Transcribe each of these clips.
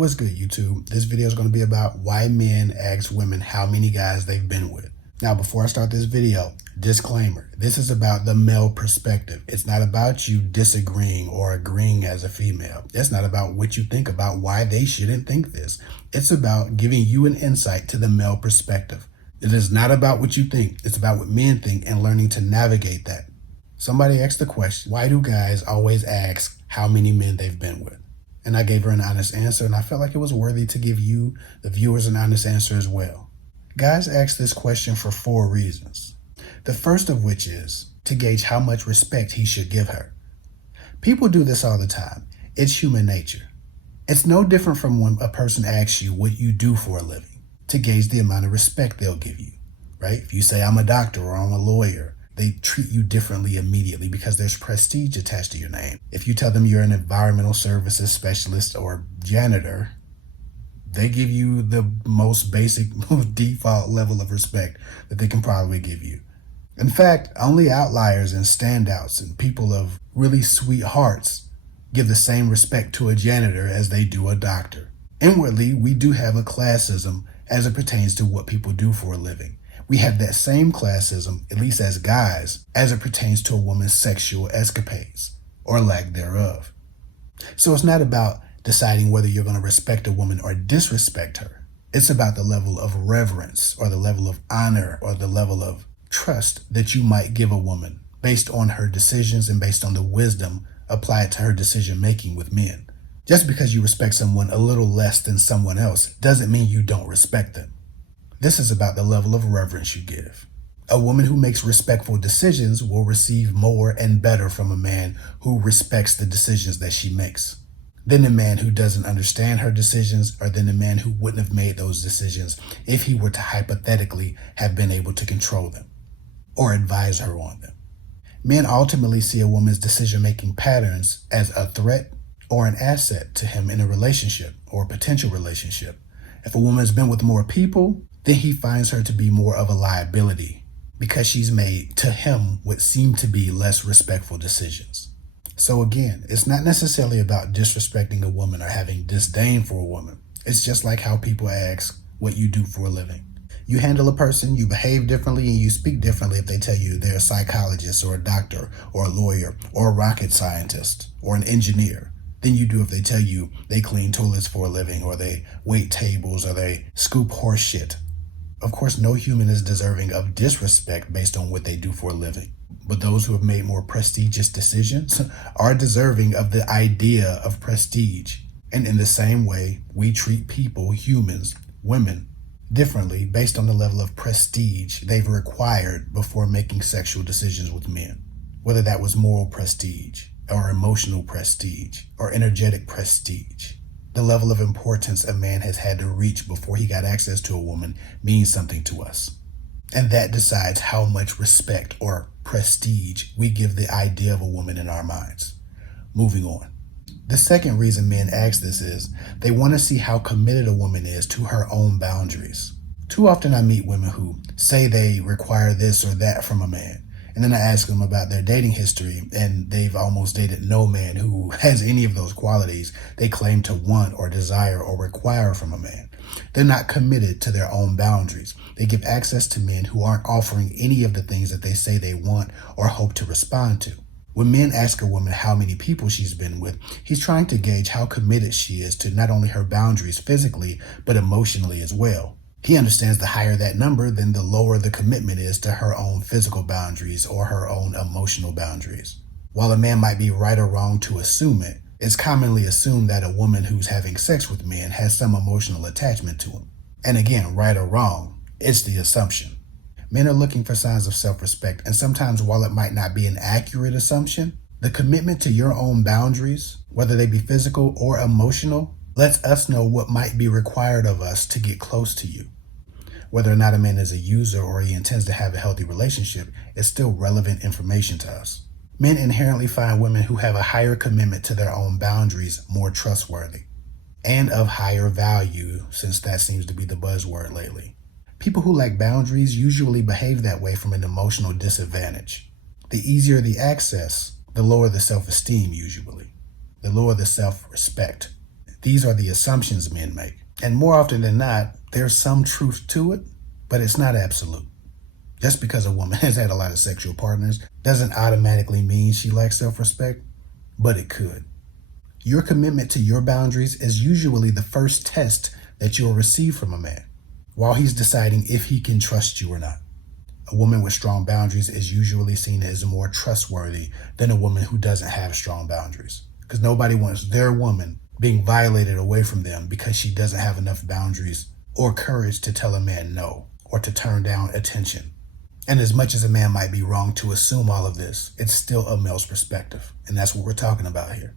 What's good, YouTube? This video is going to be about why men ask women how many guys they've been with. Now, before I start this video, disclaimer, this is about the male perspective. It's not about you disagreeing or agreeing as a female. It's not about what you think about why they shouldn't think this. It's about giving you an insight to the male perspective. It is not about what you think. It's about what men think and learning to navigate that. Somebody asked the question, why do guys always ask how many men they've been with? And I gave her an honest answer, and I felt like it was worthy to give you, the viewers, an honest answer as well. Guys ask this question for 4 reasons. The first of which is to gauge how much respect he should give her. People do this all the time. It's human nature. It's no different from when a person asks you what you do for a living, to gauge the amount of respect they'll give you, right? If you say, I'm a doctor or I'm a lawyer, they treat you differently immediately because there's prestige attached to your name. If you tell them you're an environmental services specialist or janitor, they give you the most basic default level of respect that they can probably give you. In fact, only outliers and standouts and people of really sweet hearts give the same respect to a janitor as they do a doctor. Inwardly, we do have a classism as it pertains to what people do for a living. We have that same classism, at least as guys, as it pertains to a woman's sexual escapades, or lack thereof. So it's not about deciding whether you're going to respect a woman or disrespect her. It's about the level of reverence or the level of honor or the level of trust that you might give a woman based on her decisions and based on the wisdom applied to her decision making with men. Just because you respect someone a little less than someone else doesn't mean you don't respect them. This is about the level of reverence you give. A woman who makes respectful decisions will receive more and better from a man who respects the decisions that she makes than a man who doesn't understand her decisions, or than a man who wouldn't have made those decisions if he were to hypothetically have been able to control them or advise her on them. Men ultimately see a woman's decision-making patterns as a threat or an asset to him in a relationship or a potential relationship. If a woman's been with more people, then he finds her to be more of a liability because she's made to him what seem to be less respectful decisions. So again, it's not necessarily about disrespecting a woman or having disdain for a woman. It's just like how people ask what you do for a living. You handle a person, you behave differently, and you speak differently if they tell you they're a psychologist or a doctor or a lawyer or a rocket scientist or an engineer than you do if they tell you they clean toilets for a living or they wait tables or they scoop horse shit. Of course, no human is deserving of disrespect based on what they do for a living. But those who have made more prestigious decisions are deserving of the idea of prestige. And in the same way, we treat people, humans, women, differently based on the level of prestige they've required before making sexual decisions with men. Whether that was moral prestige or emotional prestige or energetic prestige. The level of importance a man has had to reach before he got access to a woman means something to us. And that decides how much respect or prestige we give the idea of a woman in our minds. Moving on. The second reason men ask this is they want to see how committed a woman is to her own boundaries. Too often I meet women who say they require this or that from a man. And then I ask them about their dating history, and they've almost dated no man who has any of those qualities they claim to want or desire or require from a man. They're not committed to their own boundaries. They give access to men who aren't offering any of the things that they say they want or hope to respond to. When men ask a woman how many people she's been with, he's trying to gauge how committed she is to not only her boundaries physically, but emotionally as well. He understands the higher that number, then the lower the commitment is to her own physical boundaries or her own emotional boundaries. While a man might be right or wrong to assume it, it's commonly assumed that a woman who's having sex with men has some emotional attachment to him. And again, right or wrong, it's the assumption. Men are looking for signs of self-respect, and sometimes while it might not be an accurate assumption, the commitment to your own boundaries, whether they be physical or emotional, lets us know what might be required of us to get close to you. Whether or not a man is a user or he intends to have a healthy relationship is still relevant information to us. Men inherently find women who have a higher commitment to their own boundaries more trustworthy and of higher value, since that seems to be the buzzword lately. People who lack boundaries usually behave that way from an emotional disadvantage. The easier the access, the lower the self-esteem usually, the lower the self-respect. These are the assumptions men make. And more often than not, there's some truth to it, but it's not absolute. Just because a woman has had a lot of sexual partners doesn't automatically mean she lacks self-respect, but it could. Your commitment to your boundaries is usually the first test that you'll receive from a man, while he's deciding if he can trust you or not. A woman with strong boundaries is usually seen as more trustworthy than a woman who doesn't have strong boundaries, because nobody wants their woman being violated away from them because she doesn't have enough boundaries or courage to tell a man no or to turn down attention. And as much as a man might be wrong to assume all of this, it's still a male's perspective, and that's what we're talking about here.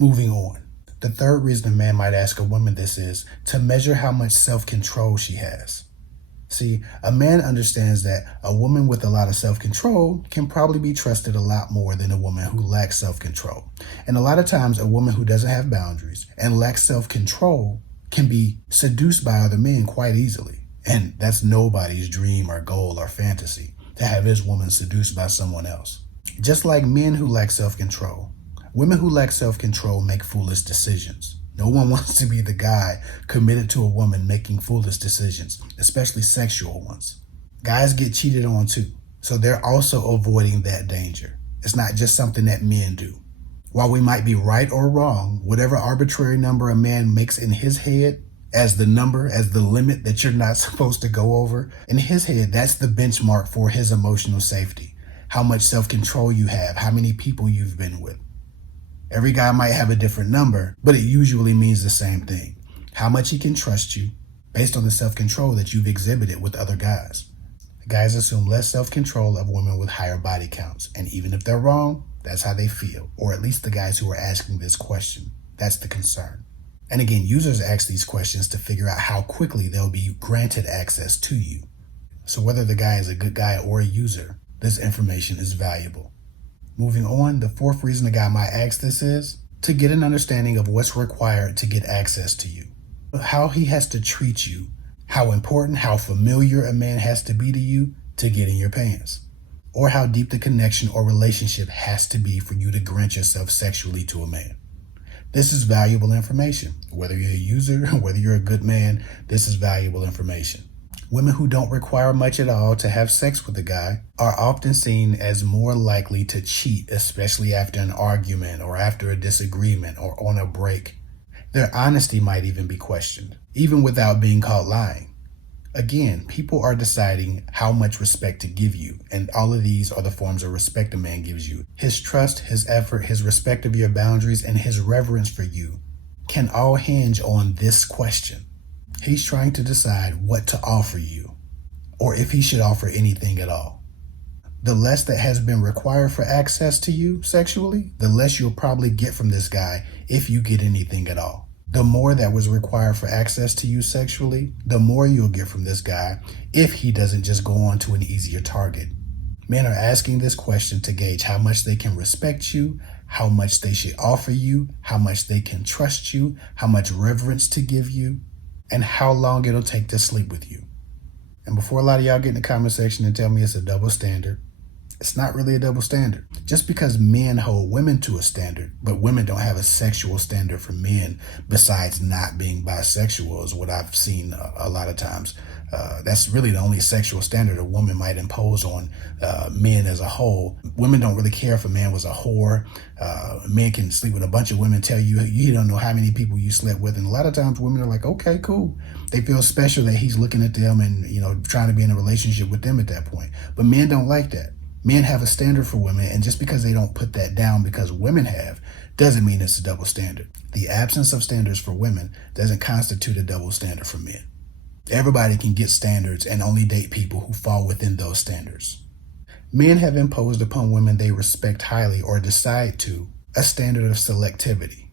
Moving on. The third reason a man might ask a woman this is to measure how much self-control she has. See, a man understands that a woman with a lot of self-control can probably be trusted a lot more than a woman who lacks self-control. And a lot of times a woman who doesn't have boundaries and lacks self-control can be seduced by other men quite easily. And that's nobody's dream or goal or fantasy, to have his woman seduced by someone else. Just like men who lack self-control, women who lack self-control make foolish decisions. No one wants to be the guy committed to a woman making foolish decisions, especially sexual ones. Guys get cheated on too, so they're also avoiding that danger. It's not just something that men do. While we might be right or wrong, whatever arbitrary number a man makes in his head as the number, as the limit that you're not supposed to go over, in his head, that's the benchmark for his emotional safety. How much self-control you have, how many people you've been with. Every guy might have a different number, but it usually means the same thing. How much he can trust you based on the self-control that you've exhibited with other guys. Guys assume less self-control of women with higher body counts, and even if they're wrong, that's how they feel, or at least the guys who are asking this question. That's the concern. And again, users ask these questions to figure out how quickly they'll be granted access to you. So whether the guy is a good guy or a user, this information is valuable. Moving on, the fourth reason a guy might ask this is to get an understanding of what's required to get access to you. How he has to treat you, how important, how familiar a man has to be to you to get in your pants, or how deep the connection or relationship has to be for you to grant yourself sexually to a man. This is valuable information. Whether you're a user, whether you're a good man, this is valuable information. Women who don't require much at all to have sex with a guy are often seen as more likely to cheat, especially after an argument or after a disagreement or on a break. Their honesty might even be questioned, even without being caught lying. Again, people are deciding how much respect to give you, and all of these are the forms of respect a man gives you. His trust, his effort, his respect of your boundaries, and his reverence for you can all hinge on this question. He's trying to decide what to offer you, or if he should offer anything at all. The less that has been required for access to you sexually, the less you'll probably get from this guy if you get anything at all. The more that was required for access to you sexually, the more you'll get from this guy if he doesn't just go on to an easier target. Men are asking this question to gauge how much they can respect you, how much they should offer you, how much they can trust you, how much reverence to give you, and how long it'll take to sleep with you. And before a lot of y'all get in the comment section and tell me it's a double standard, it's not really a double standard. Just because men hold women to a standard, but women don't have a sexual standard for men besides not being bisexual is what I've seen a lot of times. That's really the only sexual standard a woman might impose on men as a whole. Women don't really care if a man was a whore. Men can sleep with a bunch of women, tell you you don't know how many people you slept with. And a lot of times women are like, okay, cool. They feel special that he's looking at them and, trying to be in a relationship with them at that point. But men don't like that. Men have a standard for women, and just because they don't put that down because women have, doesn't mean it's a double standard. The absence of standards for women doesn't constitute a double standard for men. Everybody can get standards and only date people who fall within those standards. Men have imposed upon women they respect highly or decide to a standard of selectivity.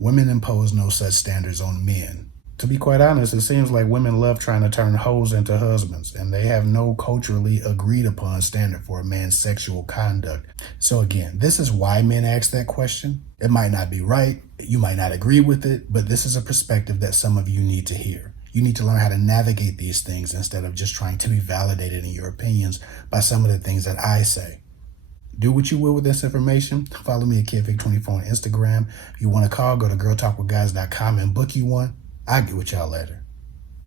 Women impose no such standards on men. To be quite honest, it seems like women love trying to turn hoes into husbands, and they have no culturally agreed upon standard for a man's sexual conduct. So again, this is why men ask that question. It might not be right, you might not agree with it, but this is a perspective that some of you need to hear. You need to learn how to navigate these things instead of just trying to be validated in your opinions by some of the things that I say. Do what you will with this information. Follow me at KidFig24 on Instagram. If you want to call, go to girltalkwithguys.com and book you one. I'll get with y'all later.